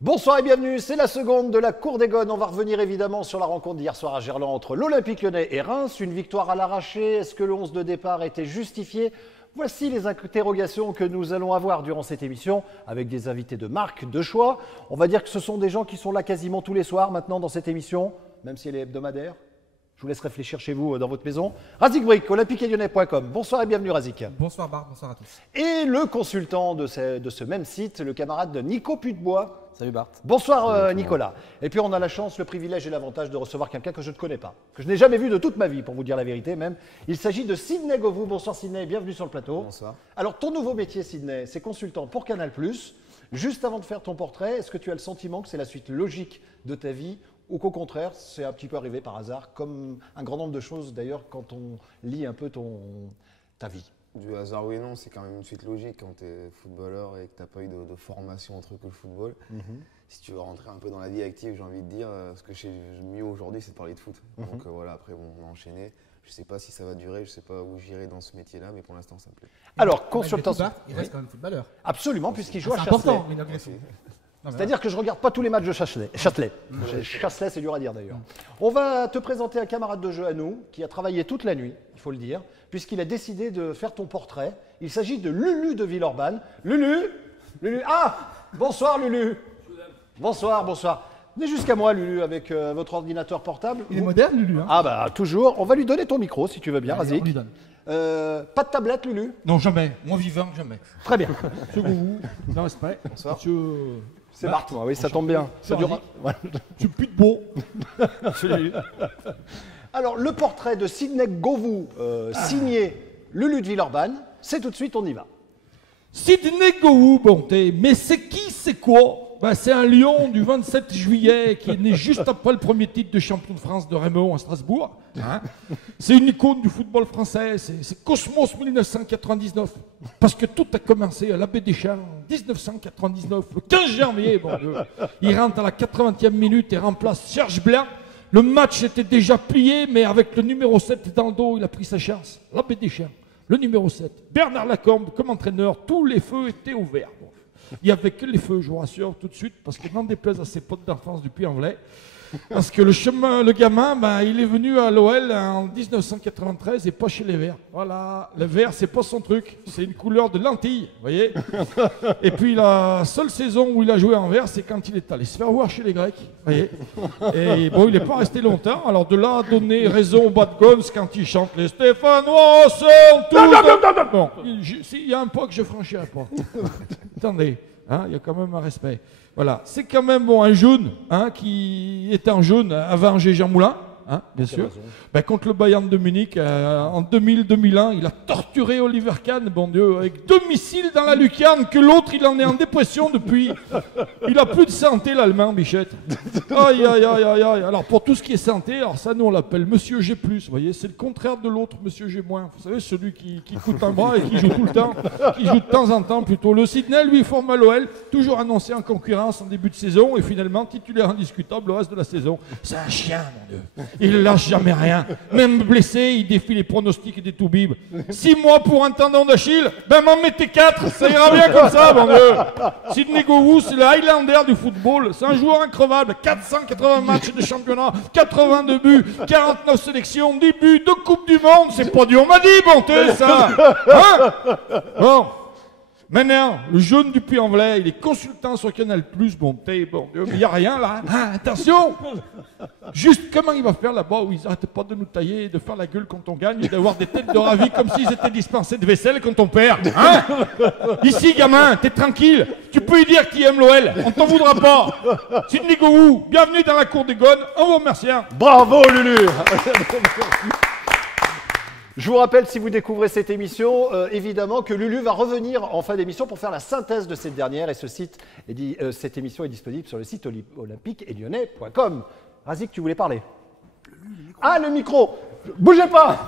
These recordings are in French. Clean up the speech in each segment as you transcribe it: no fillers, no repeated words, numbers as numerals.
Bonsoir et bienvenue, c'est la seconde de la Cour des Gones. On va revenir évidemment sur la rencontre d'hier soir à Gerland entre l'Olympique Lyonnais et Reims. Une victoire à l'arraché, est-ce que le 11 de départ était justifié? Voici les interrogations que nous allons avoir durant cette émission avec des invités de marque, de choix. On va dire que ce sont des gens qui sont là quasiment tous les soirs maintenant dans cette émission, même si elle est hebdomadaire. Je vous laisse réfléchir chez vous dans votre maison. Razik Brick, olympiqueetlyonnais.com. Bonsoir et bienvenue Razik. Bonsoir Bart, bonsoir à tous. Et le consultant de ce même site, le camarade de Nico Putebois. Salut Bart. Bonsoir Nicolas. Et puis on a la chance, le privilège et l'avantage de recevoir quelqu'un que je ne connais pas, que je n'ai jamais vu de toute ma vie pour vous dire la vérité même. Il s'agit de Sidney Govou. Bonsoir Sidney, bienvenue sur le plateau. Bonsoir. Alors ton nouveau métier Sidney, c'est consultant pour Canal+. Juste avant de faire ton portrait, est-ce que tu as le sentiment que c'est la suite logique de ta vie ou qu'au contraire c'est un petit peu arrivé par hasard, comme un grand nombre de choses d'ailleurs quand on lit un peu ta vie? Du hasard oui et non, c'est quand même une suite logique quand tu es footballeur et que tu n'as pas eu de formation autre que le football. Si tu veux rentrer un peu dans la vie active, j'ai envie de dire, ce que je sais mieux aujourd'hui, c'est de parler de foot. Donc voilà, après bon, on a enchaîné. Je ne sais pas si ça va durer, je ne sais pas où j'irai dans ce métier-là, mais pour l'instant ça me plaît. Alors, consultant. Il reste quand même footballeur. Absolument, puisqu'il joue à C'est Chasselet. important, mais malgré tout. C'est-à-dire que je ne regarde pas tous les matchs de Chasselet. Chasselet, c'est dur à dire d'ailleurs. On va te présenter un camarade de jeu à nous qui a travaillé toute la nuit, il faut le dire, puisqu'il a décidé de faire ton portrait. Il s'agit de Lulu de Villeurbanne. Lulu. Ah, bonsoir Lulu. Bonsoir. Venez jusqu'à moi Lulu avec votre ordinateur portable. Il est moderne Lulu. Hein. Ah bah toujours. On va lui donner ton micro si tu veux bien, Allez, Razik. on lui donne. Pas de tablette Lulu? Non, jamais. Moi vivant, jamais. Très bien. Monsieur Gouvou, non, respect. Bonsoir. Monsieur... C'est Bart, oui, ça tombe bien. Ça dure... Voilà. Monsieur Putebois. Alors, le portrait de Sidney Govou, signé Lulu de Villeurbanne, c'est tout de suite, on y va. Sidney Govou, mais c'est qui, c'est quoi? C'est un lion du 27 juillet qui est né juste après le premier titre de champion de France de Raymond à Strasbourg. Hein, c'est une icône du football français, c'est Cosmos 1999. Parce que tout a commencé à l'Abbé Deschamps en 1999, le 15 janvier. Il rentre à la 80e minute et remplace Serge Blanc. Le match était déjà plié, mais avec le numéro 7 dans le dos, il a pris sa chance. L'Abbé Deschamps, le numéro 7. Bernard Lacombe comme entraîneur, tous les feux étaient ouverts. Il n'y avait que les feux, je vous rassure tout de suite, parce que n'en déplaise à ses potes d'enfance du Puy-en-Velay. Parce que le gamin, il est venu à l'OL en 1993 et pas chez les Verts. Voilà, le vert, c'est pas son truc, c'est une couleur de lentille, vous voyez. Et puis la seule saison où il a joué en vert, c'est quand il est allé se faire voir chez les Grecs, vous voyez. Et bon, il n'est pas resté longtemps, alors de là à donner raison au Bad Guns quand il chante les Stéphanois sont tous... Bon, il y a un pas que je franchirai pas. Attendez, il y a quand même un respect. Voilà, c'est quand même bon, un jaune qui était en jaune avant Jean Moulin, bien sûr. Contre le Bayern de Munich, en 2000-2001, il a torturé Oliver Kahn, bon Dieu, avec 2 missiles dans la lucarne, que l'autre, il en est en dépression depuis. Il a plus de santé, l'Allemand, Bichette. Aïe. Alors, pour tout ce qui est santé, alors ça, nous, on l'appelle Monsieur G+, vous voyez, c'est le contraire de l'autre, Monsieur G-. Vous savez, celui qui coûte un bras et qui joue tout le temps, qui joue de temps en temps plutôt. Le Sidney, lui, forme à l'OL, toujours annoncé en concurrence en début de saison, et finalement, titulaire indiscutable le reste de la saison. C'est un chien, mon Dieu. Il lâche jamais rien. Même blessé, il défie les pronostics des toubibs. 6 mois pour un tendon d'Achille, m'en mettez 4, ça ira bien comme ça, mon Dieu. Sidney Govou, c'est le Highlander du football. C'est un joueur increvable. 480 matchs de championnat, 82 buts, 49 sélections, 10 buts, 2 Coupes du Monde. C'est pas du on m'a dit, ça. Bon. Maintenant, le jeune du Puy-en-Velay, il est consultant sur Canal+, bon, mais il n'y a rien là. Attention. Juste comment il va faire là-bas où ils n'arrêtent pas de nous tailler, de faire la gueule quand on gagne et d'avoir des têtes de ravis comme s'ils étaient dispensés de vaisselle quand on perd. Ici, gamin, t'es tranquille. Tu peux lui dire qu'il aime l'OL. On t'en voudra pas. Sidney Govou, bienvenue dans la Cour des Gones. On vous remercie. Bravo Lulu. Je vous rappelle, si vous découvrez cette émission, évidemment que Lulu va revenir en fin d'émission pour faire la synthèse de cette dernière. Et cette émission est disponible sur le site olympiqueetlyonnais.com. Razik, tu voulais parler? Ah, le micro. Bougez pas.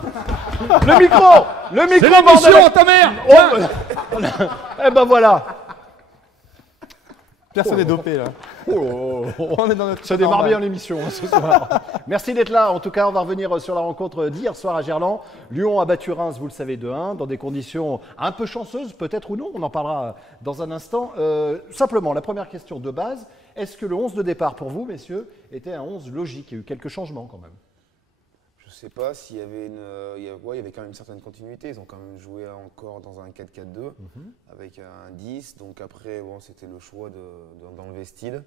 Le micro. C'est l'émission à ta mère. Eh ben voilà. Personne n'est dopé là. On est dans notre Ça démarre normal. bien l'émission ce soir. Merci d'être là. En tout cas, on va revenir sur la rencontre d'hier soir à Gerland. Lyon a battu Reims, vous le savez, 2-1, dans des conditions un peu chanceuses, peut-être ou non. On en parlera dans un instant. Simplement, la première question de base, est-ce que le 11 de départ pour vous, messieurs, était un 11 logique? Il y a eu quelques changements quand même. Je sais pas s'il y avait il y avait quand même une certaine continuité. Ils ont quand même joué encore dans un 4-4-2 avec un 10. Donc après, bon, c'était le choix d'enlever style,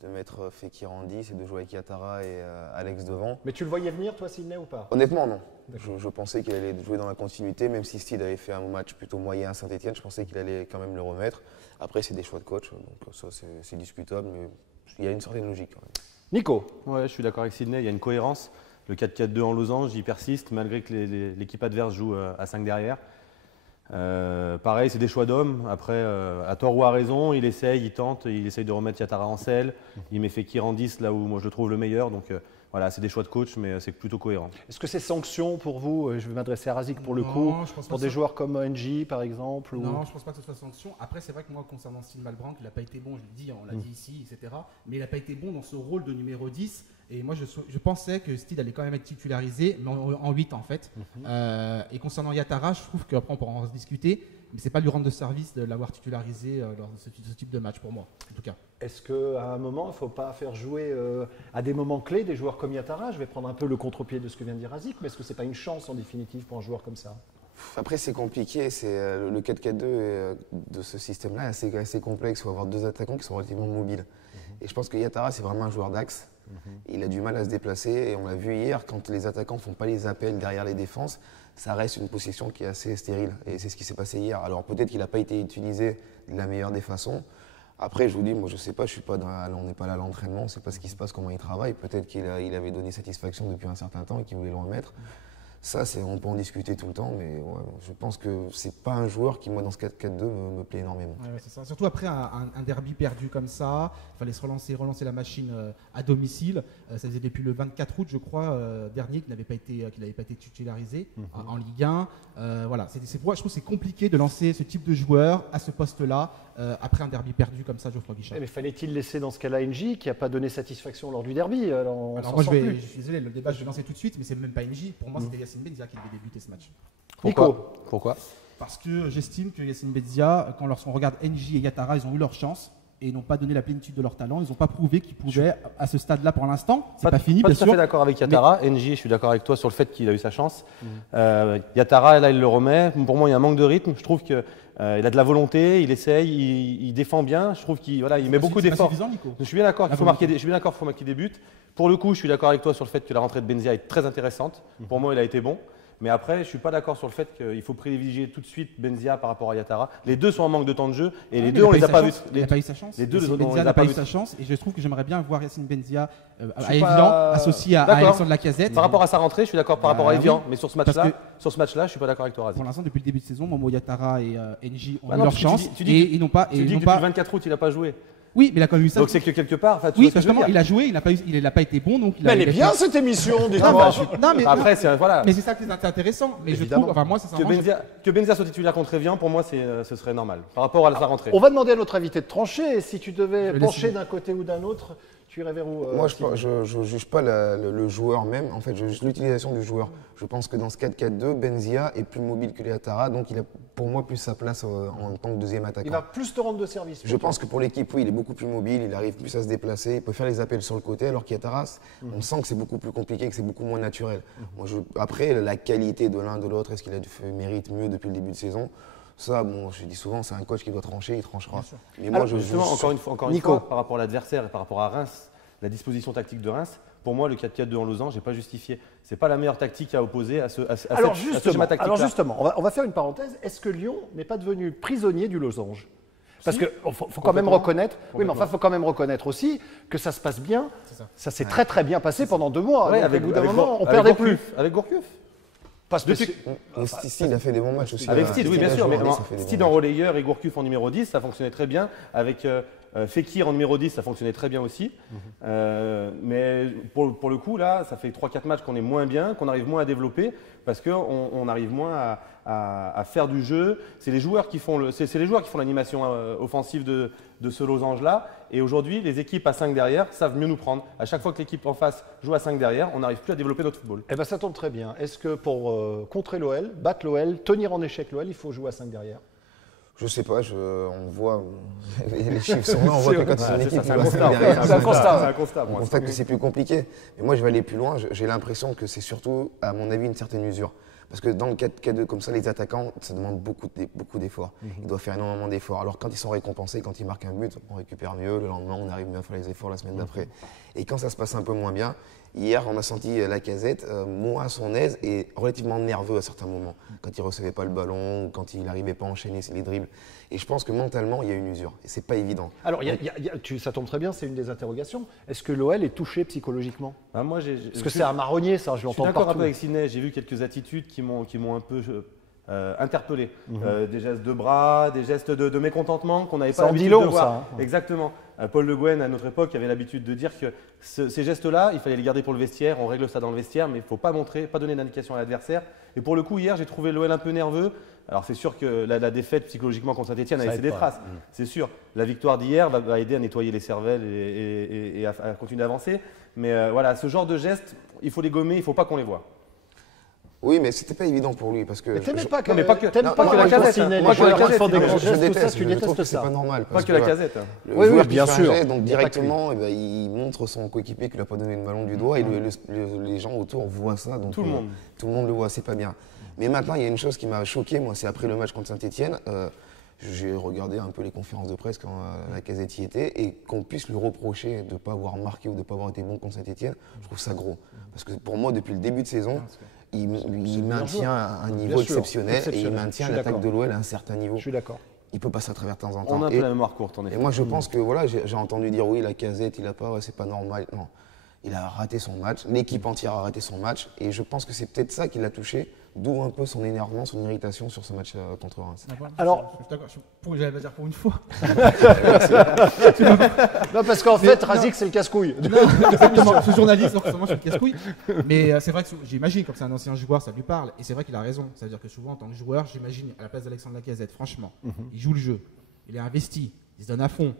de mettre Fekir en 10 et de jouer avec Yatara et Alex devant. Mais tu le voyais venir, toi, Sidney, ou pas? Honnêtement, non. Je pensais qu'il allait jouer dans la continuité, même si Steele avait fait un match plutôt moyen à Saint-Etienne, je pensais qu'il allait quand même le remettre. Après, c'est des choix de coach, donc ça c'est discutable, mais il y a une certaine logique quand même. Nico? Ouais, je suis d'accord avec Sidney, il y a une cohérence. Le 4-4-2 en losange, il persiste malgré que l'équipe adverse joue à 5 derrière. Pareil, c'est des choix d'hommes. Après, à tort ou à raison, il essaye, il tente, il essaye de remettre Yatara en selle. Il met Fekir en 10 là où moi je le trouve le meilleur. Donc voilà, c'est des choix de coach, mais c'est plutôt cohérent. Est-ce que c'est sanction pour vous? Je vais m'adresser à Razik pour le coup. Je pense Pour pas des ça. joueurs comme NJ par exemple Non, je pense pas que ce soit sanction. Après, c'est vrai que moi, concernant Steve Malbranck, il n'a pas été bon, je l'ai dit, on l'a dit ici, etc. Mais il n'a pas été bon dans ce rôle de numéro 10. Et moi, je pensais que Steele allait quand même être titularisé, mais en 8 en fait. Et concernant Yatara, je trouve qu'après, on pourra en discuter. Mais c'est pas lui rendre de service de l'avoir titularisé lors de ce type de match pour moi, en tout cas. Est-ce qu'à un moment, il ne faut pas faire jouer à des moments clés des joueurs comme Yatara? Je vais prendre un peu le contre-pied de ce que vient de dire Razik, mais est-ce que ce n'est pas une chance en définitive pour un joueur comme ça? Après, c'est compliqué. Le 4-4-2 de ce système-là est assez complexe. Il faut avoir deux attaquants qui sont relativement mobiles. Et je pense que Yatara, c'est vraiment un joueur d'axe. Il a du mal à se déplacer. Et on l'a vu hier, quand les attaquants ne font pas les appels derrière les défenses, ça reste une possession qui est assez stérile. Et c'est ce qui s'est passé hier. Alors peut-être qu'il n'a pas été utilisé de la meilleure des façons. Après, je vous dis, moi je ne sais pas, on n'est pas là à l'entraînement, on ne sait pas ce qui se passe, comment il travaille. Peut-être qu'il avait donné satisfaction depuis un certain temps et qu'il voulait le remettre. Ça, on peut en discuter tout le temps, mais ouais, je pense que c'est pas un joueur qui, moi, dans ce 4-4-2, me plaît énormément. Ouais, c'est ça. Surtout après un derby perdu comme ça, il fallait relancer la machine à domicile. Ça faisait depuis le 24 août, je crois, dernier, qu'il n'avait pas été titularisé en Ligue 1. Voilà, moi, je trouve que c'est compliqué de lancer ce type de joueur à ce poste-là après un derby perdu comme ça, Geoffroy Guichard. Mais fallait-il laisser dans ce cas-là NJ qui n'a pas donné satisfaction lors du derby? Alors moi, je suis désolé, le débat, je vais lancer tout de suite, mais c'est même pas NJ. Pour moi, c'était Yacine Benzia qui devait débuter ce match. Pourquoi? Parce que j'estime que Yacine Benzia, lorsqu'on regarde NJ et Yatara, ils ont eu leur chance et n'ont pas donné la plénitude de leur talent. Ils n'ont pas prouvé qu'ils pouvaient, à ce stade-là pour l'instant, c'est pas fini, Pas bien tout à fait sûr. d'accord avec Yatara. NJ, je suis d'accord avec toi sur le fait qu'il a eu sa chance. Yatara, là, il le remet. Pour moi, il y a un manque de rythme. Je trouve qu'il a de la volonté, il essaye, il défend bien. Je trouve qu'il met beaucoup C'est pas d'efforts. suffisant, Nico. Je suis bien d'accord qu'il faut volonté. marquer. Je suis bien d'accord qu'il faut marquer des buts. Pour le coup, je suis d'accord avec toi sur le fait que la rentrée de Benzia est très intéressante. Pour moi, il a été bon. Mais après, je ne suis pas d'accord sur le fait qu'il faut privilégier tout de suite Benzia par rapport à Yatara. Les deux sont en manque de temps de jeu et les deux, on ne les a pas vus. Il n'a pas eu sa chance. Les deux, Yacine on les Benzia a n'a pas pas eu vus. sa chance. Et je trouve que j'aimerais bien voir Yacine Benzia à suis Evian pas- associé à D'accord. Alexandre Lacazette. Par rapport à sa rentrée, je suis d'accord par rapport à oui. Evian. Mais sur ce Parce match-là, que- je ne suis pas d'accord avec toi, Razi. Pour l'instant, depuis le début de saison, Momo Yatara et NJ ont Bah eu non, leur parce que chance. tu dis Et ils n'ont pas. Tu et dis ils que n'ont depuis pas- le 24 août, il n'a pas joué. Oui, mais il a quand même eu ça. Donc c'est que quelque part, tu Oui, vois ce que je veux justement, dire. il a joué, il n'a pas été bon, donc il Mais a. elle est il a bien fait- cette émission, Non, dis-moi. non, mais Après, voilà. mais c'est ça qui est intéressant. Mais je Évidemment. trouve, enfin moi, ça Que Benzia soit titulaire contre Evian, pour moi, ce serait normal. Par rapport à sa rentrée. On va demander à notre invité de trancher. Et si tu devais Je vais pencher laisser. d'un côté ou d'un autre, tu irais vers où? Moi, Steven je ne juge pas le joueur même, en fait, je juge l'utilisation du joueur. Je pense que dans ce 4-4-2, Benzia est plus mobile que Yatara, donc il a pour moi plus sa place en tant que deuxième attaquant. Il va plus te rendre de service. Je pense que pour l'équipe, oui, il est beaucoup plus mobile, il arrive plus à se déplacer, il peut faire les appels sur le côté, alors qu'Yatara, on sent que c'est beaucoup plus compliqué, que c'est beaucoup moins naturel. Moi, après, la qualité de l'un de l'autre, est-ce qu'il mérite mieux depuis le début de saison? Ça, bon, je dis souvent, c'est un coach qui doit trancher, il tranchera. Mais moi, je Justement, juge encore une Nico. fois, par rapport à l'adversaire et par rapport à Reims, la disposition tactique de Reims, pour moi, le 4-4-2 en losange n'est pas justifié. Ce n'est pas la meilleure tactique à opposer à ce Alors ce schéma tactique-là. justement, on va faire une parenthèse. Est-ce que Lyon n'est pas devenu prisonnier du losange? Parce Si. qu'il faut quand même Complètement. reconnaître, oui, mais enfin, faut quand même reconnaître aussi que ça se passe bien. ça. Ça s'est très très bien passé pendant 2 mois. Ouais, Donc, avec au bout d'un avec moment, on Gourcuff, perdait plus. Avec Gourcuff. Pas spécial. Style a fait des bons matchs aussi. Avec Style, oui, bien sûr. Mais Style Style en relayeur et Gourcuff en numéro 10, ça fonctionnait très bien. Avec Fekir en numéro 10, ça fonctionnait très bien aussi. Mais pour le coup, là, ça fait 3-4 matchs qu'on est moins bien, qu'on arrive moins à développer, parce qu'on arrive moins à faire du jeu. C'est les joueurs qui font l'animation offensive de ce losange-là. Et aujourd'hui, les équipes à 5 derrière savent mieux nous prendre. À chaque fois que l'équipe en face joue à 5 derrière, on n'arrive plus à développer notre football. Eh ben ça tombe très bien. Est-ce que pour contrer l'OL, battre l'OL, tenir en échec l'OL, il faut jouer à 5 derrière? Je sais pas, on voit, les chiffres sont là, on voit que quand ils ont une équipe, C'est un constat. derrière, C'est un constat. on constate que c'est plus compliqué. Mais moi, je vais aller plus loin. J'ai l'impression que c'est surtout, à mon avis, une certaine usure. Parce que dans le 4-4-2 comme ça, les attaquants, ça demande beaucoup d'efforts. Ils doivent faire énormément d'efforts. Alors quand ils sont récompensés, quand ils marquent un but, on récupère mieux. Le lendemain, on arrive mieux à faire les efforts la semaine d'après. Et quand ça se passe un peu moins bien, hier, on a senti Lacazette moins à son aise et relativement nerveux à certains moments. Quand il ne recevait pas le ballon ou quand il n'arrivait pas à enchaîner les dribbles. Et je pense que mentalement, il y a une usure. Et c'est pas évident. Alors, ça tombe très bien, c'est une des interrogations. Est-ce que l'OL est touché psychologiquement? Moi, Parce que c'est un marronnier, ça, je Je suis l'entends d'accord un partout. peu avec Sidney, j'ai vu quelques attitudes qui m'ont un peu interpellé. Des gestes de bras, des gestes de mécontentement qu'on n'avait Ça pas en dit l'habitude long, de voir. ça, hein. Exactement. Paul Le Guen, à notre époque, avait l'habitude de dire que ces gestes-là, il fallait les garder pour le vestiaire, on règle ça dans le vestiaire, mais il ne faut pas montrer, pas donner d'indication à l'adversaire. Et pour le coup, hier, j'ai trouvé l'OL un peu nerveux. Alors c'est sûr que la défaite psychologiquement contre Saint-Etienne a Ça laissé aide des pas. traces, c'est sûr. La victoire d'hier va aider à nettoyer les cervelles et à continuer d'avancer. Mais voilà, ce genre de gestes, il faut les gommer, il ne faut pas qu'on les voie. Oui, mais c'était pas évident pour lui parce que. Mais t'aimes pas que, Non, mais pas que- t'aimes non, pas pas que que la Courtois Casette, Sinet, hein. les Moi, que la joueurs qui Casette, font des je grands je gestes, tout ça, déteste, tu je trouve détestes que c'est ça. pas normal. Pas parce que la casette. Le Oui, joueur oui, qui bien fait un sûr. jet, donc Il y a pas que directement, eh ben, il montre son coéquipier qu'il n'a pas donné le ballon du doigt et les gens autour voient ça. Donc Tout le monde. Tout le monde le voit, c'est pas bien. Mais maintenant, il y a une chose qui m'a choqué, moi, c'est après le match contre Saint-Etienne. J'ai regardé un peu les conférences de presse quand Lacazette y était et qu'on puisse lui reprocher de ne pas avoir marqué ou de ne pas avoir été bon contre Saint-Etienne, je trouve ça gros. Parce que pour moi, depuis le début de saison, il maintient un niveau Bien sûr, exceptionnel et il maintient Je suis l'attaque d'accord. de l'OL à un certain niveau. Je suis d'accord. Il peut passer à travers de temps en On temps. a un peu la mémoire courte, en effet. Et moi, je pense que voilà, j'ai entendu dire oui, Lacazette, il a pas, ouais, c'est pas normal. Non, il a raté son match. L'équipe entière a raté son match. Et je pense que c'est peut-être ça qui l'a touché, d'où un peu son énervement, son irritation sur ce match contre Reims. Alors- je suis d'accord. J'allais dire pour une fois. Non, parce qu'en fait, Razik, c'est le casse-couille. Exactement, ce journaliste, non seulement je suis casse-couille, mais c'est vrai que j'imagine, comme c'est un ancien joueur, ça lui parle, et c'est vrai qu'il a raison. Ça veut dire que souvent, en tant que joueur, j'imagine, à la place d'Alexandre Lacazette, franchement, il joue le jeu, il est investi, il se donne à fond,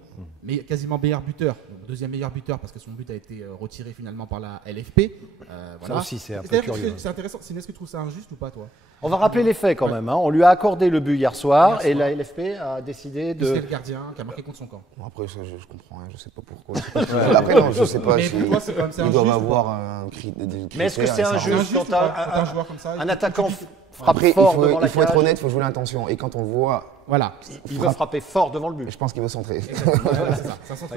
mais quasiment meilleur buteur, donc deuxième meilleur buteur parce que son but a été retiré finalement par la LFP. Ça aussi, c'est un peu C'est-à-dire que curieux. c'est intéressant. Est-ce que tu trouves ça injuste ou pas, toi? On va rappeler les faits quand même. Hein. On lui a accordé le but hier soir Hier et soir. la LFP a décidé C'est de. le gardien qui a marqué contre son camp. Bon, après, ça, je comprends rien, je sais pas pourquoi. Après, non, je sais pas Mais si pour toi, c'est quand même ils doivent injuste, avoir un cri. Mais est-ce que c'est un injuste C'est quand injuste t'as ou pas, un joueur comme ça, un attaquant frappe Après, fort devant la il faut être cage, honnête, il faut jouer l'intention. Et quand on voit, Voilà. il veut frapper fort devant le but. je pense qu'il veut centrer.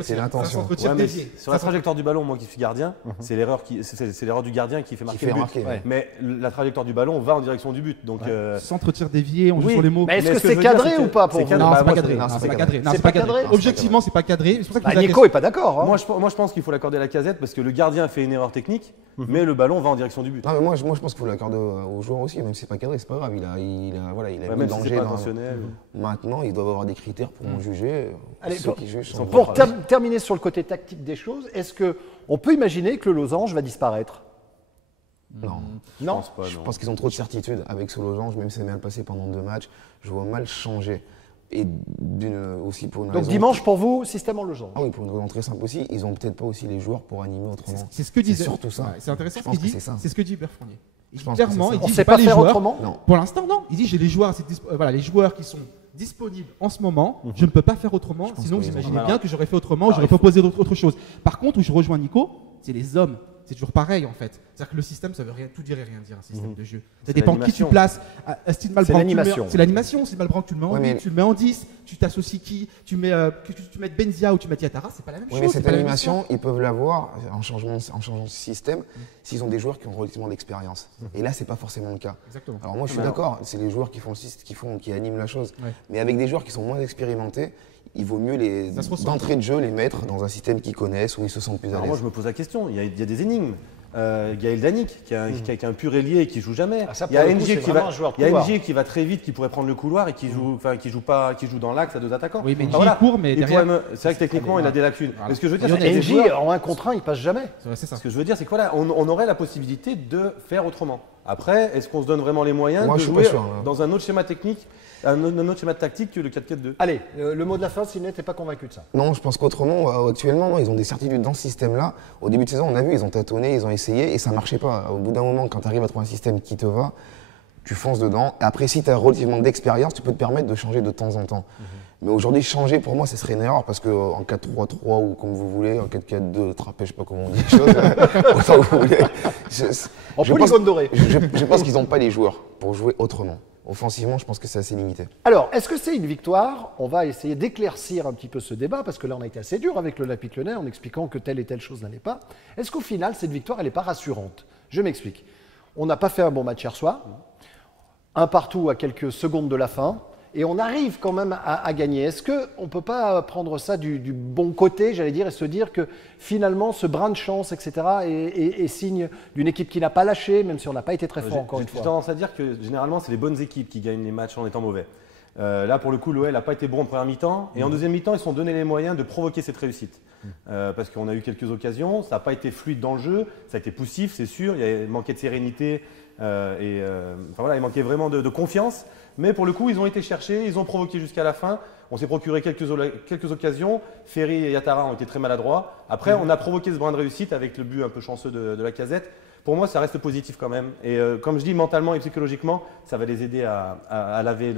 C'est l'intention. s'entretient Ouais, mais dévié. sur la trajectoire du ballon, moi qui suis gardien, c'est l'erreur du gardien qui fait marquer fait le but. marquer, ouais. Mais la trajectoire du ballon va en direction du but. Donc, Centre-tir dévié, on joue oui, sur les mots. Mais est-ce Mais que ce que c'est je veux dire, cadré c'est ou que pas pour c'est vous cadré. Non, c'est Bah, pas moi, cadré. non, Non, c'est c'est pas pas cadré. Non, C'est c'est pas pas cadré. cadré. Objectivement, c'est pas cadré. C'est pour ça que Bah, je vous Nico est pas d'accord. Hein. moi, je pense qu'il faut l'accorder à la casette parce que le gardien fait une erreur technique, mais le ballon va en direction du but. Non, mais moi, je pense qu'il faut l'accorder aux joueurs aussi, même si c'est pas cadré, c'est pas grave. Il a Ouais, mis le même si c'est danger pas dans. intentionnel. Maintenant, ils doivent avoir des critères pour en juger. Allez, Ceux pour- qui jugent sont sont Pour terminer sur le côté tactique des choses, est-ce qu'on peut imaginer que le losange va disparaître? Non. Je Non. pense pas, Je non. pense qu'ils ont trop de certitudes avec ce losange, même si c'est mal passé pendant 2 matchs. Je vois mal changer. Et aussi pour une Donc raison. dimanche pour vous, système en losange. Ah oui, pour une raison très simple aussi, ils ont peut-être pas aussi les joueurs pour animer autrement. C'est ce que disait. surtout ça. Ouais, c'est intéressant Je ce pense qu'il que dit. c'est ça. C'est ce que dit Hubert Fournier. Il Je dit pense que clairement, c'est il ça. On dit ne j'ai sait pas les faire joueurs. autrement. Non. Pour l'instant, non. Il dit j'ai les joueurs, voilà, les joueurs qui sont disponibles en ce moment. Je ne peux pas faire autrement. pense Sinon, que vous oui. imaginez Alors- bien que j'aurais fait autrement. J'aurais proposé autre chose. Par contre, où je rejoins Nico, c'est les hommes. C'est toujours pareil en fait. C'est-à-dire que le système, ça veut tout dire et rien dire, un système de jeu. Ça C'est dépend qui tu l'animation. places. Steve Malbranck, l'animation. c'est l'animation. Steve Malbranck, tu le mets en Ouais, 8, mais- tu le mets en 10, tu t'associes qui, tu mets Benzia ou tu mets Diatara, c'est pas la même Oui, chose. mais c'est cette pas la même animation, ils peuvent l'avoir en changeant de système s'ils ont des joueurs qui ont relativement d'expérience. Et là, c'est pas forcément le cas. Exactement. Alors moi, je suis d'accord, c'est les joueurs qui animent la chose. Ouais. Mais avec des joueurs qui sont moins expérimentés, il vaut mieux Ça se ressent. d'entrée de jeu les mettre dans un système qu'ils connaissent où ils se sentent plus à Alors moi, l'aise. je me pose la question. Il y a des énigmes. Gaël Danic, qui est un pur ailier et qui joue jamais. Ah, ça, Il y a pour le coup, NG c'est qui vraiment va, un joueur de il y a couloir. NG qui va très vite, qui pourrait prendre le couloir et qui joue dans l'axe à 2 attaquants. Oui, mais Enfin, NG il court, mais Il derrière. pourrait c'est vrai que techniquement, il a des lacunes. Voilà. Mais ce que je veux dire, c'est que NJ en 1 contre 1, il passe jamais. C'est ça. ce que je veux dire, c'est que voilà, on aurait la possibilité de faire autrement. Après, est-ce qu'on se donne vraiment les moyens Moi, de je suis jouer pas sûr, hein. dans un autre schéma technique, un autre schéma tactique que le 4-4-2? Allez, le mot de la fin, Sidney, t'es pas convaincu de ça? Non, je pense qu'autrement, actuellement, non, ils ont des certitudes dans ce système-là. Au début de saison, on a vu, ils ont tâtonné, ils ont essayé et ça marchait pas. Au bout d'un moment, quand tu arrives à trouver un système qui te va, tu fonces dedans. Après, si tu as relativement d'expérience, tu peux te permettre de changer de temps en temps. Mais aujourd'hui, changer, pour moi, ce serait une erreur parce qu'en 4-3-3 ou comme vous voulez, en 4-4-2, trapé, je sais pas comment on dit les choses, autant que vous voulez. En Je polygone doré. je pense qu'ils n'ont pas les joueurs pour jouer autrement. Offensivement, je pense que c'est assez limité. Alors, est-ce que c'est une victoire? On va essayer d'éclaircir un petit peu ce débat, parce que là, on a été assez dur avec l'Olympique Lyonnais en expliquant que telle et telle chose n'allait pas. Est-ce qu'au final, cette victoire, elle n'est pas rassurante? Je m'explique. On n'a pas fait un bon match hier soir, un partout à quelques secondes de la fin, et on arrive quand même à gagner. Est-ce qu'on ne peut pas prendre ça du bon côté, j'allais dire, et se dire que finalement, ce brin de chance, etc., est signe d'une équipe qui n'a pas lâché, même si on n'a pas été très fort, encore une J'ai fois? tendance à dire que généralement, c'est les bonnes équipes qui gagnent les matchs en étant mauvais. Là, pour le coup, l'OL n'a pas été bon en première mi-temps. Et en deuxième mi-temps, ils se sont donné les moyens de provoquer cette réussite. Parce qu'on a eu quelques occasions. Ça n'a pas été fluide dans le jeu. Ça a été poussif, c'est sûr. Il manquait de sérénité. Enfin, voilà, il manquait vraiment de confiance. Mais pour le coup, ils ont été cherchés. Ils ont provoqué jusqu'à la fin. On s'est procuré quelques occasions. Ferry et Yattara ont été très maladroits. Après, on a provoqué ce brin de réussite avec le but un peu chanceux de la Casette. Pour moi, ça reste positif quand même. Et comme je dis, mentalement et psychologiquement, ça va les aider à laver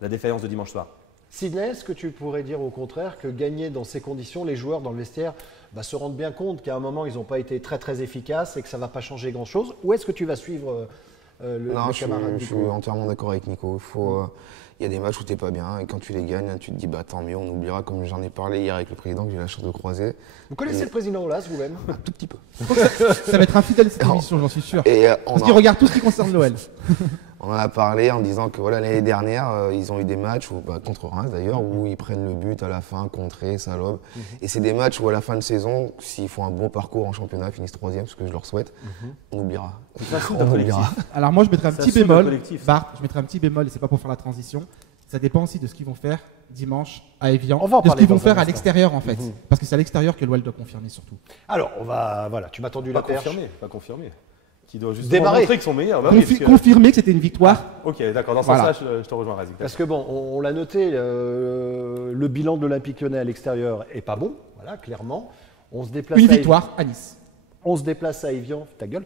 la défaillance de dimanche soir. Sidney, est-ce que tu pourrais dire au contraire que gagner dans ces conditions, les joueurs dans le vestiaire se rendent bien compte qu'à un moment, ils n'ont pas été très très efficaces et que ça ne va pas changer grand-chose? Ou est-ce que tu vas suivre le camarade je suis entièrement d'accord avec Nico. Il y a des matchs où tu n'es pas bien et quand tu les gagnes, tu te dis bah tant mieux, on oubliera, comme j'en ai parlé hier avec le président que j'ai la chance de croiser. Vous connaissez le président Aulas vous-même? Un tout petit peu. Ça va être un fidèle cette émission, j'en suis sûr. Et Parce qu'il regarde tout ce qui concerne l'OL. on en a parlé en disant que voilà, l'année dernière, ils ont eu des matchs, contre Reims d'ailleurs, où ils prennent le but à la fin, contré, ça lobe. Et c'est des matchs où à la fin de saison, s'ils font un bon parcours en championnat, finissent 3e, ce que je leur souhaite, on oubliera. On oubliera. Alors moi, je mettrais un Ça petit soude le bémol. collectif. Bart, je mettrais un petit bémol, et c'est pas pour faire la transition. Ça dépend aussi de ce qu'ils vont faire dimanche à Evian, On va en de ce parler qu'ils vont dans un faire à instant. l'extérieur en fait. Parce que c'est à l'extérieur que l'OL doit confirmer surtout. Alors, voilà, tu m'as tendu Pas la perche. confirmé, pas confirmé. Qui doit justement Démarrer. montrer qu'ils sont meilleurs. Bah oui, parce que- Confirmer que c'était une victoire. Ok, d'accord. Dans ce Voilà. sens-là, je te rejoins, Razik. Parce que bon, on l'a noté, le bilan de l'Olympique Lyonnais à l'extérieur est pas bon, voilà, clairement. On se déplace Une à victoire à Nice. On se déplace à Evian, ta gueule.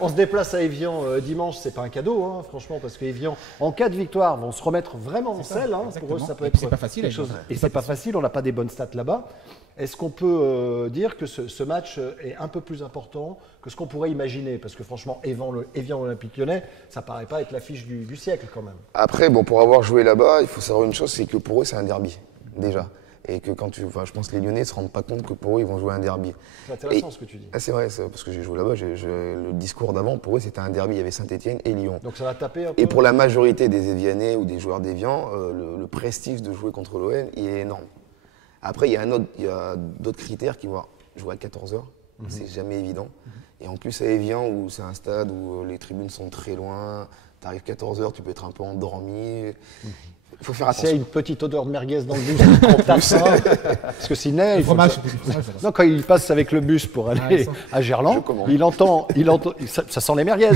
On se déplace à Evian dimanche, c'est pas un cadeau, hein, franchement, parce que Evian, en cas de victoire, vont se remettre vraiment en selle. Hein, pour eux, ça peut Et être puis c'est pas facile, quelque Evian. chose. Et c'est pas facile, on n'a pas des bonnes stats là-bas. Est-ce qu'on peut dire que ce match est un peu plus important que ce qu'on pourrait imaginer? Parce que franchement, Evian Olympique Lyonnais, ça paraît pas être l'affiche du siècle quand même. Après, bon, pour avoir joué là-bas, il faut savoir une chose, c'est que pour eux, c'est un derby, déjà. Et que je pense que les Lyonnais ne se rendent pas compte que pour eux, ils vont jouer un derby. C'est intéressant ce que tu dis. Ah, c'est vrai, parce que j'ai joué là-bas, le discours d'avant, pour eux, c'était un derby. Il y avait Saint-Etienne et Lyon. Donc ça va taper un peu. Et pour la majorité des Évianais ou des joueurs d'Évian, le prestige de jouer contre l'OL, il est énorme. Après, il y a d'autres critères qui vont jouer à 14h. C'est jamais évident. Et en plus, à Évian, où c'est un stade où les tribunes sont très loin, tu arrives 14h, tu peux être un peu endormi. Il faut faire S'il y a attention. une petite odeur de merguez dans le bus, on tape ça. Parce que Sidney, Le fromage, c'était du fromage. non, quand il passe avec le bus pour aller ça. à Gerland, Je commande. il entend ça sent les merguez.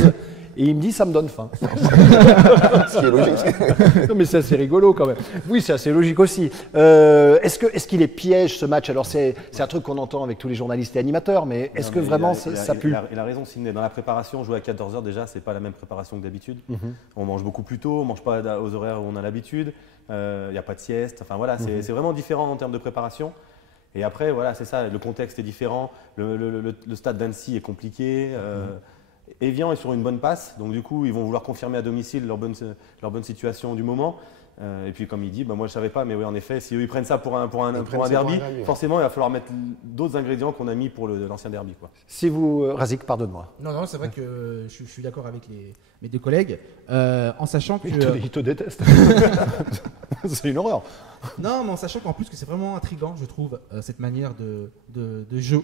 Et il me dit, ça me donne faim. Ce qui est logique. Non, mais c'est assez rigolo quand même. Oui, c'est assez logique aussi. Est-ce qu'il est piège ce match? Alors c'est un truc qu'on entend avec tous les journalistes et animateurs, mais est-ce Non, que mais vraiment il ça pue? Il a raison, Sidney. Dans la préparation, jouer à 14h, déjà, c'est pas la même préparation que d'habitude. On mange beaucoup plus tôt, on mange pas aux horaires où on a l'habitude. Il n'y a pas de sieste. Enfin voilà, c'est vraiment différent en termes de préparation. Et après, voilà, c'est ça, le contexte est différent. Le stade d'Annecy est compliqué. Evian est sur une bonne passe, donc du coup, ils vont vouloir confirmer à domicile leur bonne situation du moment. Et puis, comme il dit, moi je ne savais pas, mais oui, en effet, si eux ils prennent ça pour un derby, ouais. forcément, il va falloir mettre d'autres ingrédients qu'on a mis pour l'ancien derby, quoi. Si vous, Razik, pardonne-moi. Non, c'est vrai que je suis d'accord avec mes deux collègues, en sachant que... Il te déteste. C'est une horreur. Non, mais en sachant qu'en plus que c'est vraiment intriguant, je trouve, cette manière de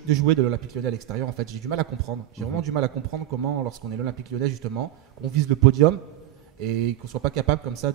jouer de l'Olympique Lyonnais à l'extérieur. En fait, j'ai du mal à comprendre. J'ai vraiment du mal à comprendre comment, lorsqu'on est l'Olympique Lyonnais, justement, qu'on vise le podium, et qu'on ne soit pas capable comme ça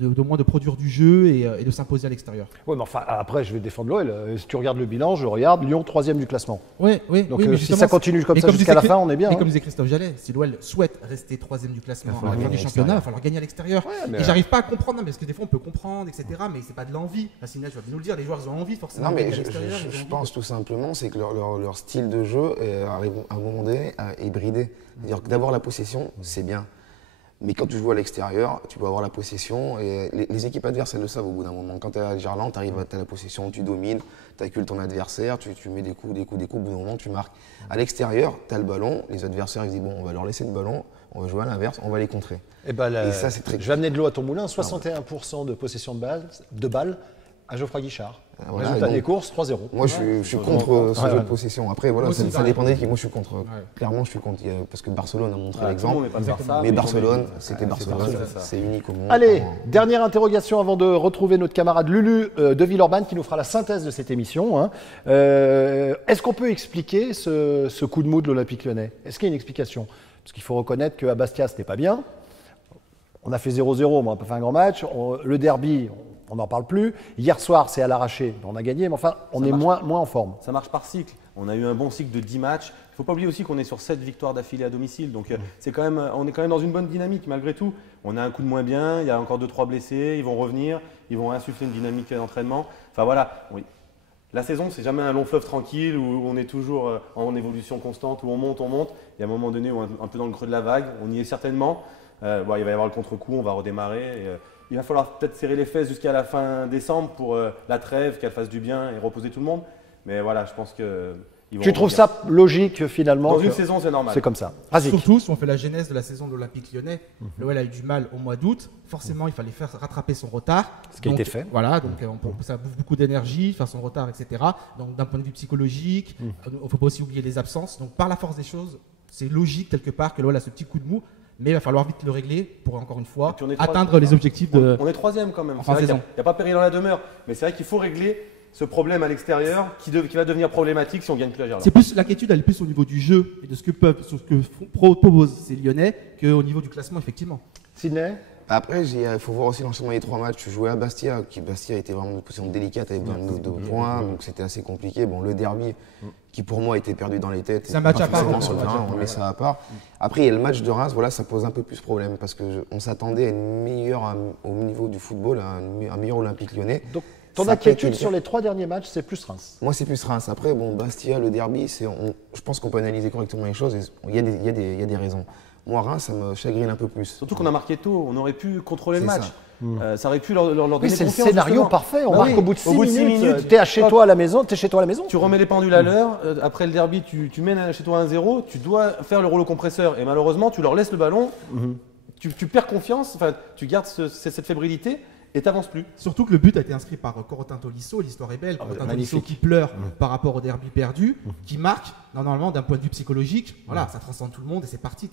au moins de produire du jeu et de s'imposer à l'extérieur. Oui, mais enfin, après, je vais défendre l'OL. Si tu regardes le bilan, je regarde Lyon 3e du classement. Oui, Donc mais si ça continue comme ça jusqu'à la fin, on est bien. Mais comme disait Christophe Jallet, si l'OL souhaite rester 3e du classement à la fin du championnat, il va falloir gagner à l'extérieur. Ouais, et j'arrive pas à comprendre, parce que des fois on peut comprendre, etc. Mais c'est pas de l'envie. Racine, tu vas nous le dire, les joueurs ils ont envie forcément Non, de mais gagner à l'extérieur. je pense tout simplement, c'est que leur style de jeu arrive à un moment donné est bridé. C'est-à-dire que d'avoir la possession, c'est bien. Mais quand tu joues à l'extérieur, tu peux avoir la possession et les équipes adverses, elles le savent au bout d'un moment. Quand tu es à Gerland, tu arrives à la possession, tu domines, tu accules ton adversaire, tu mets des coups, au bout d'un moment, tu marques. À l'extérieur, tu as le ballon, les adversaires ils disent bon, on va leur laisser le ballon, on va jouer à l'inverse, on va les contrer. Et ça, c'est très... Je vais amener de l'eau à ton moulin, 61% de possession de balles à Geoffroy Guichard. Voilà, Résultat des courses, 3-0. Moi, je suis contre ce jeu de possession. Après, voilà, ça dépend des équipes. Moi, je suis contre. Clairement, je suis contre. Parce que Barcelone a montré l'exemple. Mais Barcelone, c'était Barcelone. C'est unique au monde. Allez, dernière interrogation avant de retrouver notre camarade Lulu de Villeurbanne qui nous fera la synthèse de cette émission. Est-ce qu'on peut expliquer ce coup de mou de l'Olympique Lyonnais? Est-ce qu'il y a une explication? Parce qu'il faut reconnaître qu'à Bastia, ce n'est pas bien. On a fait 0-0, mais on n'a pas fait un grand match. Le derby, on n'en parle plus. Hier soir, c'est à l'arraché. On a gagné, mais enfin, on est moins en forme. Ça marche par cycle. On a eu un bon cycle de 10 matchs. Il ne faut pas oublier aussi qu'on est sur 7 victoires d'affilée à domicile. Donc, on est quand même dans une bonne dynamique malgré tout. On a un coup de moins bien. Il y a encore 2-3 blessés. Ils vont revenir. Ils vont insuffler une dynamique d'entraînement. Enfin voilà. Oui. La saison, c'est jamais un long fleuve tranquille où on est toujours en évolution constante, où on monte. Il y a un moment donné où on est un peu dans le creux de la vague. On y est certainement. Il va y avoir le contre-coup. On va redémarrer. Il va falloir peut-être serrer les fesses jusqu'à la fin décembre pour la trêve, qu'elle fasse du bien et reposer tout le monde. Mais voilà, je pense que... Tu trouves ça logique finalement? Dans une saison, c'est normal. C'est comme ça. Surtout si on fait la genèse de la saison de l'Olympique Lyonnais. L'OL a eu du mal au mois d'août. Forcément, il fallait faire rattraper son retard. Ce qui a été fait. Voilà, donc ça bouffe beaucoup d'énergie, faire son retard, etc. Donc d'un point de vue psychologique, il ne faut pas aussi oublier les absences. Donc par la force des choses, c'est logique quelque part que l'OL a ce petit coup de mou. Mais il va falloir vite le régler pour, encore une fois, atteindre les objectifs de... On est 3e quand même. En fin de saison. Il n'y a pas péril dans la demeure. Mais c'est vrai qu'il faut régler ce problème à l'extérieur qui va devenir problématique si on gagne plus à Gerland. C'est plus l'inquiétude, elle est plus au niveau du jeu et de ce que proposent ces Lyonnais qu'au niveau du classement, effectivement. Sidney? Après, il faut voir aussi l'enchaînement des 3 matchs. Tu jouais à Bastia, Bastia était vraiment une position délicate avec 22 points, donc c'était assez compliqué. Bon, le derby, qui pour moi était perdu dans les têtes. C'est un match à part. Sur le terrain, on met ça à part. Après, il y a le match de Reims, voilà, ça pose un peu plus problème parce qu'on s'attendait à une meilleure, au niveau du football, à un meilleur Olympique Lyonnais. Donc, ton inquiétude sur les 3 derniers matchs, c'est plus Reims? Moi, c'est plus Reims. Après, bon, Bastia, le derby, je pense qu'on peut analyser correctement les choses. Il y a des raisons. Moi, Reims, ça me chagrine un peu plus. Surtout qu'on a marqué tôt, on aurait pu contrôler le match. Ça aurait pu leur donner confiance. C'est le scénario justement. parfait, on marque au bout de 6 minutes. T'es chez toi à la maison, Tu remets les pendules à l'heure, après le derby, tu mènes chez toi 1-0, tu dois faire le rouleau compresseur et malheureusement, tu leur laisses le ballon, tu perds confiance, tu gardes cette fébrilité. Et t'avances plus. Surtout que le but a été inscrit par Corentin Tolisso, l'histoire est belle. Corentin Tolisso qui pleure par rapport au derby perdu, qui marque, normalement, d'un point de vue psychologique, voilà, ça transcende tout le monde et c'est parti.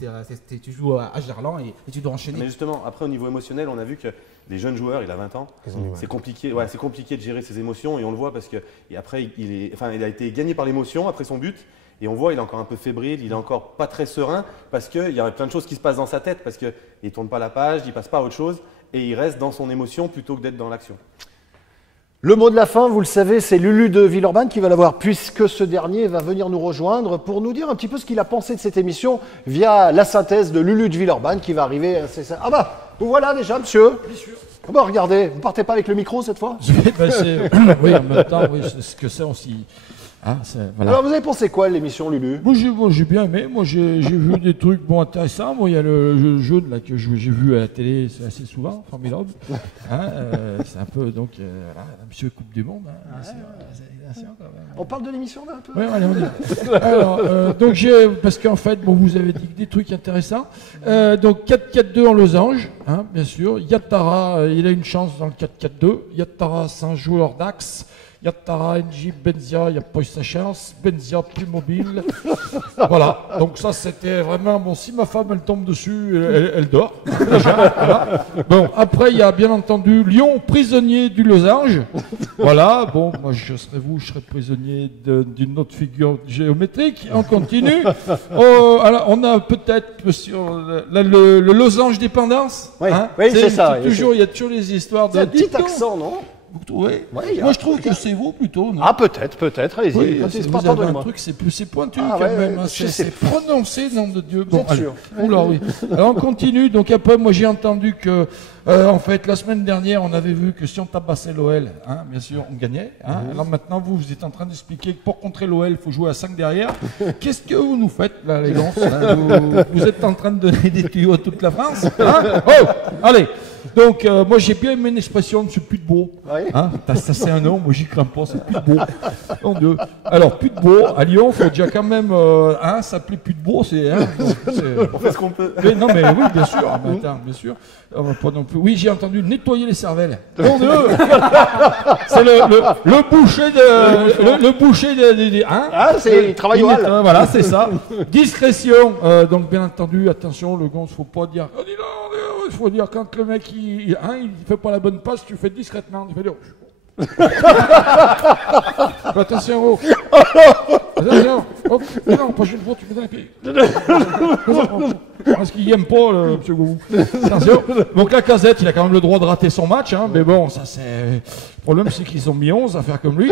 Tu joues à Gerland et tu dois enchaîner. Mais justement, après, au niveau émotionnel, on a vu que les jeunes joueurs, il a 20 ans, c'est compliqué de gérer ses émotions et on le voit parce qu'après, il a été gagné par l'émotion après son but. Et on voit, il est encore un peu fébrile, il est encore pas très serein parce qu'il y a plein de choses qui se passent dans sa tête parce qu'il ne tourne pas la page, il passe pas à autre chose. Et il reste dans son émotion plutôt que d'être dans l'action. Le mot de la fin, vous le savez, c'est Lulu de Villeurbanne qui va l'avoir, puisque ce dernier va venir nous rejoindre pour nous dire un petit peu ce qu'il a pensé de cette émission via la synthèse de Lulu de Villeurbanne qui va arriver. Ah bah, vous voilà déjà, monsieur. Bien sûr. Ah bah, regardez, vous partez pas avec le micro cette fois? Oui, en même temps, oui, c'est ce que c'est aussi. Hein, voilà. Alors, vous avez pensé quoi de l'émission, Lulu? Moi, j'ai bien aimé. Moi, j'ai vu des trucs intéressants. Moi, il y a le jaune là, que j'ai vu à la télé assez souvent, formidable. C'est un peu, donc, voilà, monsieur Coupe du Monde. On parle de l'émission là un peu? Oui, allez, on dit. Alors, donc, parce qu'en fait, vous avez dit des trucs intéressants. Donc, 4-4-2 en losange, bien sûr. Yattara, il a une chance dans le 4-4-2. Yattara, c'est un joueur d'axe. Yattara, Engie, Benzia, il n'y a pas eu sa chance. Benzia, plus mobile. Voilà, donc ça c'était vraiment, bon, si ma femme elle tombe dessus, elle dort. Déjà, voilà. Bon, après il y a bien entendu Lyon, prisonnier du losange. Voilà, bon, moi je serais prisonnier d'une autre figure géométrique. On continue. Oh, alors, on a peut-être sur le losange dépendance. Oui, hein, oui c'est ça. Il y a toujours les histoires C'est de. un petit accent, non? Vous trouvez? Ouais, Moi je trouve que c'est vous plutôt. Non? Ah, peut-être, allez-y. Oui, Quand il se vous passe, avez un pardonnez-moi. truc, c'est pointu Ah, quand ouais, même. ouais, Hein, je sais. c'est prononcé, nom de Dieu. Vous êtes allez. sûr? Oula, oui. Alors on continue. Donc après, moi j'ai entendu que, en fait, la semaine dernière, on avait vu que si on tabassait l'OL, hein, bien sûr, on gagnait. Hein. Alors maintenant, vous êtes en train d'expliquer que pour contrer l'OL, il faut jouer à 5 derrière. Qu'est-ce que vous nous faites là, les gars? Vous êtes en train de donner des tuyaux à toute la France, hein? Oh, allez. Donc, moi j'ai bien aimé une expression de ce pute beau. Oui. Hein, ça c'est un nom, moi j'y crains pas, c'est pute beau. Mon Dieu. Alors, pute beau, à Lyon, il faut déjà quand même s'appeler pute beau, c'est. Hein, On fait ce qu'on peut. mais non, mais oui, bien sûr. Mais attends, bien sûr. On va pas non plus. Oui, j'ai entendu nettoyer les cervelles. Mon Dieu. C'est le boucher de. Le boucher de. Hein, Ah, il travaille au hall. Voilà, c'est ça. Discrétion. Donc, bien entendu, attention, le gars, il ne faut pas dire. Oh, dis donc, il faut dire quand le mec il fait pas la bonne passe, tu fais discrètement. Tu fais dire. Attention, oh. Attention. Oh, non, prochaine fois, tu fais dans les pieds. Parce qu'il n'aime pas, le monsieur Goubou. Attention. Donc la Casette, il a quand même le droit de rater son match, hein, mais bon, ça c'est. Le problème, c'est qu'ils ont mis 11 à faire comme lui.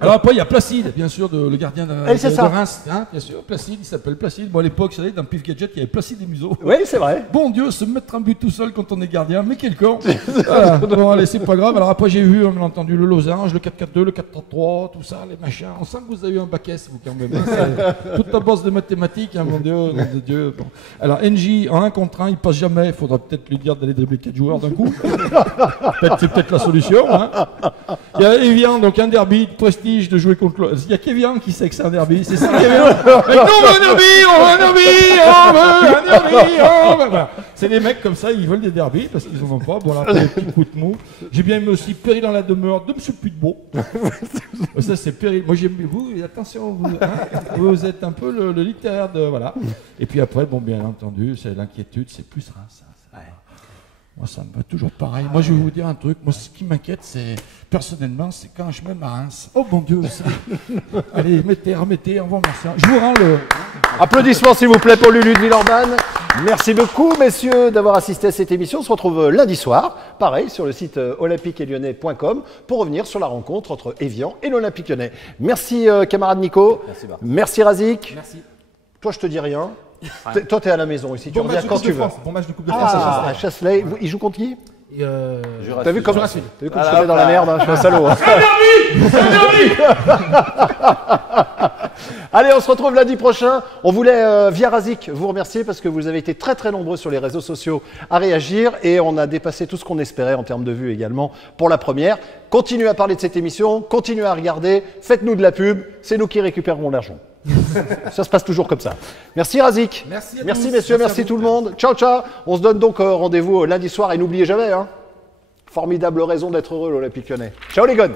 Alors après, il y a Placide, bien sûr, le gardien de Reims. Hein, bien sûr, Placide, il s'appelle Placide. Bon, à l'époque, vous savez, dans Pif Gadget, il y avait Placide et Museau. Oui, c'est vrai. Bon Dieu, se mettre un but tout seul quand on est gardien, mais quel con. Voilà. Bon, allez, c'est pas grave. Alors après, j'ai vu, on a entendu le losange, le 4-4-2, le 4-3-3, tout ça, les machins. On sent que vous avez eu un bac S, vous, quand même. C'est toute la base de mathématiques, hein, mon Dieu, nom de Dieu. Bon. Alors, NJ, en 1 contre 1, il passe jamais. Il faudra peut-être lui dire d'aller dribbler 4 joueurs d'un coup. C'est peut-être la solution. Hein. Il y a Evian, donc un derby de prestige de jouer contre l'autre. Il y a Kevian qui sait que c'est un derby. C'est ça, Kevian. Mais non, un derby, on veut un derby, on veut un derby, on veut. Voilà. C'est des mecs comme ça, ils veulent des derbys parce qu'ils en ont pas. Bon, là, des petits coups de mou. J'ai bien aimé aussi Péril dans la demeure de Monsieur Putbeau. Ça, c'est Péril. Moi, j'aime vous. Attention, vous êtes un peu le littéraire de. Voilà. Et puis après, bon, bien entendu, c'est l'inquiétude, c'est plus Reims. Moi, ça me va toujours pareil. Moi, je vais vous dire un truc. Moi, ce qui m'inquiète, c'est, personnellement, c'est quand je mets ma Reims. Oh, mon Dieu. Allez, remettez, au revoir, merci. Je vous rends le... Applaudissements, s'il vous plaît, pour Lulu de Villeurbanne. Merci beaucoup, messieurs, d'avoir assisté à cette émission. On se retrouve lundi soir, pareil, sur le site olympiqueetlyonnais.com pour revenir sur la rencontre entre Evian et l'Olympique Lyonnais. Merci, camarade Nico. Merci, Bart. Merci, Razik. Merci. Toi, je te dis rien. Toi, t'es à la maison ici. Tu reviens quand tu veux. Bon match de Coupe de France à Ah, Chasselet. Chasselet. Il joue contre qui? Et T'as vu comme Jurassic. je te mets dans la merde, hein, je suis un salaud. Hein. Allez, on se retrouve lundi prochain. On voulait, via Razik, vous remercier parce que vous avez été très très nombreux sur les réseaux sociaux à réagir et on a dépassé tout ce qu'on espérait en termes de vues également pour la première. Continuez à parler de cette émission, continuez à regarder, faites-nous de la pub, c'est nous qui récupérerons l'argent. Ça se passe toujours comme ça. Merci Razik. Merci à merci tous. messieurs, Merci merci à vous. tout le monde. Ciao ciao. On se donne donc rendez-vous lundi soir et n'oubliez jamais, hein, formidable raison d'être heureux l'Olympique Lyonnais. Ciao les gones.